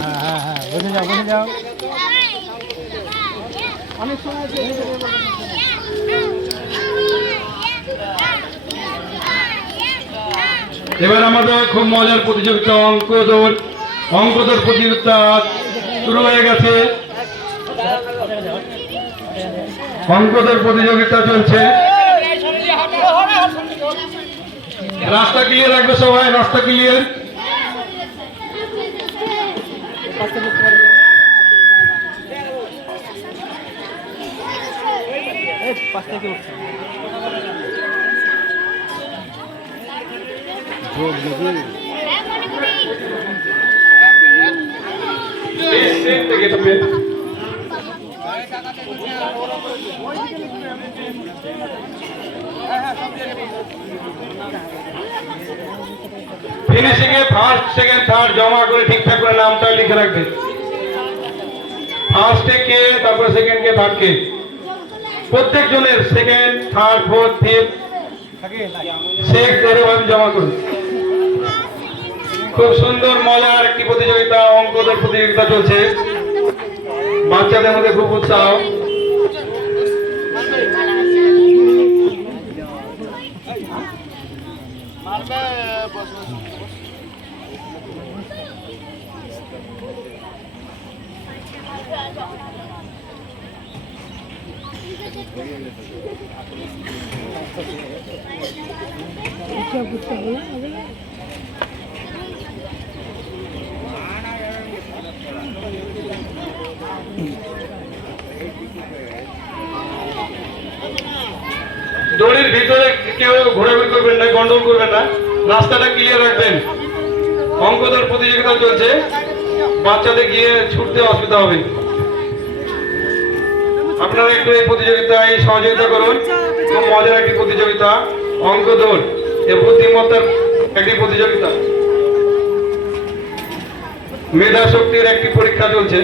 হ্যাঁ হ্যাঁ হ্যাঁ, বসে যাও বসে যাও। অনেক সময় আছে। এবার আমাদের খুব মজার প্রতিযোগিতা অঙ্কদৌড় প্রতিযোগিতা শুরু হয়ে গেছে। অঙ্কদৌড় প্রতিযোগিতা চলছে। রাস্তা ক্লিয়ার রাখবে সবাই, রাস্তা ক্লিয়ার। ফিনিশিং এ ফার্স্ট সেকেন্ড থার্ড জমা করে ঠিকঠাক করে নামটা লিখে রাখবে। ফার্স্টে কে, তারপরে সেকেন্ড কে, থার্ড কে, প্রত্যেক জনের second third fourth fifth six এরকম জমা করুন। খুব সুন্দর মজার একটি প্রতিযোগিতা, অঙ্কদৌড় প্রতিযোগিতা চলছে। বাচ্চাদের মধ্যে খুব উৎসাহ। দড়ির ভিতরে কেউ ঘোরাঘুরি করবেন না, গন্ডগোল করবেন না, রাস্তাটা ক্লিয়ার রাখবেন। অঙ্কদৌড় প্রতিযোগিতা চলছে, বাচ্চাদের গিয়ে ছুটতে অসুবিধা হবে। আপনারা একটু এই প্রতিযোগিতায় সহযোগিতা করুন। খুব মজার একটি প্রতিযোগিতা অঙ্কদৌড়, এ বুদ্ধিমত্তার একটি প্রতিযোগিতা, মেধা শক্তির একটি পরীক্ষা চলছে।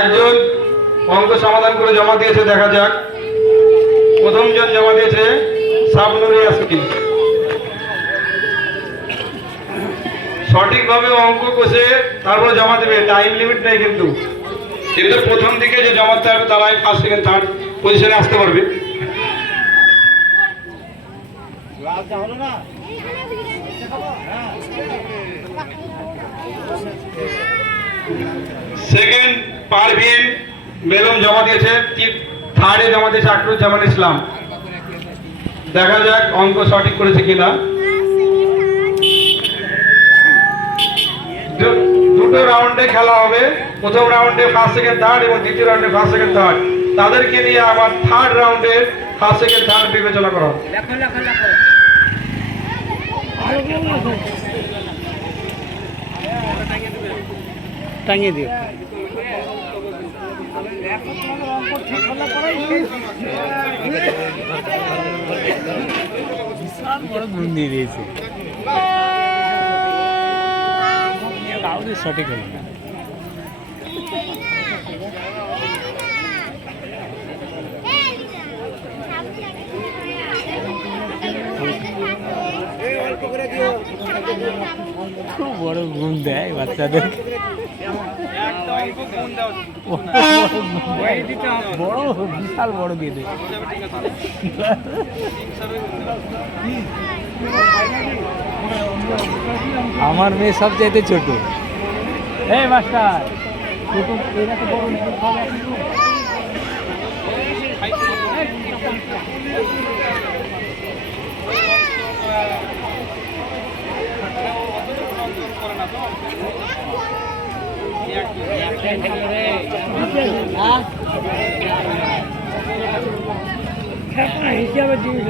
একজন অঙ্ক সমাধান করে জমা দিয়েছে, দেখা যাক। প্রথম জন জমা দিয়েছে শাবনুর ইয়াসমিন। সঠিকভাবে অঙ্ক কষে তারপর জমা দেবে, টাইম লিমিট নেই কিন্তু। কিন্তু প্রথম দিকে যে জমা দিতে হবে তারাই ফার্স্ট সেকেন্ড থার্ড পজিশনে আসতে পারবে। সেকেন্ড পারভিন বেগম জমা দিয়েছে, থার্ডে জমা দিয়েছে আকরুজ্জামান ইসলাম। দেখা যাক অঙ্ক সঠিক করেছে কিনা। দুটো রাউন্ডে খেলা হবে, প্রথম রাউন্ডে ফার্স্ট সেকেন্ড থার্ড এবং দ্বিতীয় রাউন্ডে ফার্স্ট সেকেন্ড থার্ড। তাদেরকে নিয়ে আবার থার্ড রাউন্ডে ফার্স্ট সেকেন্ড থার্ড বিবেচনা করা হবে। টাঙিয়ে দিও। বড় গুণ দিয়ে দিয়েছে, কাউকে সঠিক হলো না। খুব বড় গুণ দেয় বাচ্চাদের, বড় বিশাল বড় দিয়ে দেয়। আমার মেয়ে সবচাইতে ছোট। এই মাস্টার ছোট, এরা তো বড় নেই। হিসাবে জিনিস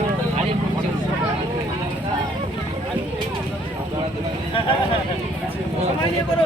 সময় নিয়ে করো